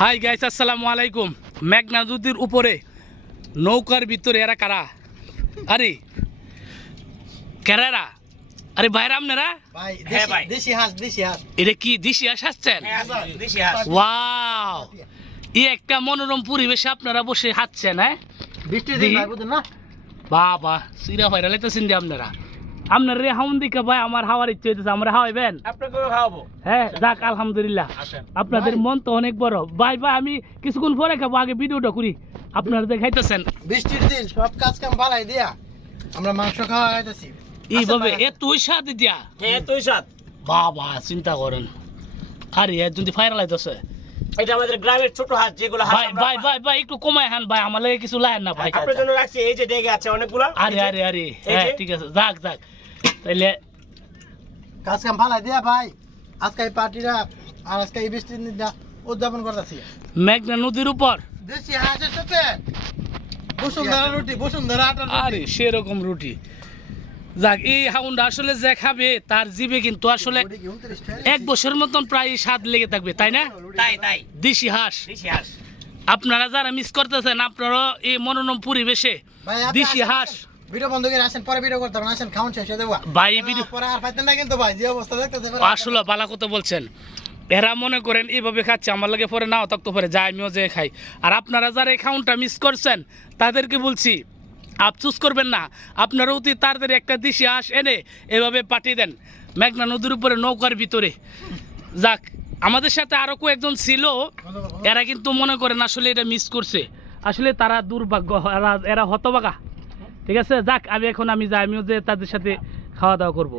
Hi guys, আসসালামু আলাইকুম। মেঘনা নদীর উপরে নৌকার ভিতরে এরা কারা? আরে কারা? আরে ভাইরা আপনারা? ভাই হ্যাঁ ভাই, দেশি হাঁস এটা কি দেশি হাঁস আসছেন? দেশি হাঁস ওয়াও, এই একটা মনোরম পরিবেশে আপনারা বসে হাঁটছেন। হ্যাঁ বৃষ্টির দিন ভাই বুঝেন না? বাবা সিরা ভাইরা লাইতেছেন যে আপনারা রে হাউন দিকে ভাই আমার হাওয়ার ইচ্ছে হইতেছে, আমরা হাওয়াইবেন? আপনাকে খাওয়াবো। হ্যাঁ যাক, আলহামদুলিল্লাহ। আপনাদের মন তো অনেক বড়। ভাই আমি কিছুক্ষণ পরে খাবো, আগে ভিডিওটা করি। আপনারা দেখাইতেছেন বৃষ্টির দিন সব কাজ কাম বালাই দিয়া আমরা মাংস খাওয়া খাইতেছি। এইভাবে এতই স্বাদ দিয়া, এতই স্বাদ বাবা চিন্তা করেন। আরে এর যদি ফায়ার লাইতেছে, এটা আমাদের গ্রামের ছোট হাঁস যেগুলো ভাই ভাই ভাই ভাই একটু কমায় হান ভাই, আমার লাগে কিছু লায়েন না ভাই। আপনার জন্য রাখছি, এই যে ডেগে আছে অনেকগুলো। আরে আরে আরে হ্যাঁ ঠিক আছে, যাক যাক তাইলে কাজ কাম বালাই দিয়া ভাই আজকে এই পার্টিটা আর আজকে এই বৃষ্টির দিনটা উদযাপন করতেছি। মেঘনা নদীর উপর দেশি হাঁসের সাথে বসুন্ধরা রুটি, বসুন্ধরা আটার রুটি। আরে সেরকম রুটি। যাক, এই হাউন্ডা আসলে যে খাবে তার জিভে কিন্তু আসলে রুটি কি 29 টাকা? এক বছরের মতন প্রায় স্বাদ লেগে থাকবে, তাই না? তাই দেশি হাঁস। দেশি হাঁস আপনারা যারা মিস করতেছেন, আপনারা এই মনোরম পরিবেশে ভাই দেশি হাঁস। ভিডিও বন্ধ করে আসেন, পরে ভিডিও করতে হবে না, আসেন খাউন শেষ হয়ে দেবো ভাই ভিডিও পরে আর পাইতেন না কিন্তু ভাই যে অবস্থা দেখতেছে আসলে বালা কথা বলছেন। এরা মনে করেন এইভাবে খাচ্ছে, আমার লাগে পরে নাও থাকতে পারে, যা আমিও যে খাই। আর আপনারা যারা এই খাউনটা মিস করছেন তাদেরকে বলছি আফসোস করবেন না, আপনারা অতি তাড়াতাড়ি একটা দেশি হাঁস এনে এভাবে পাঠিয়ে দেন মেঘনা নদীর উপরে নৌকার ভিতরে। যাক, আমাদের সাথে আরো কয়েকজন ছিল, এরা কিন্তু মনে করেন আসলে এটা মিস করছে। আসলে তারা দুর্ভাগ্য, এরা হতভাগা। ঠিক আছে, যাক আমি এখন যাই, আমিও যে তাদের সাথে খাওয়া দাওয়া করবো।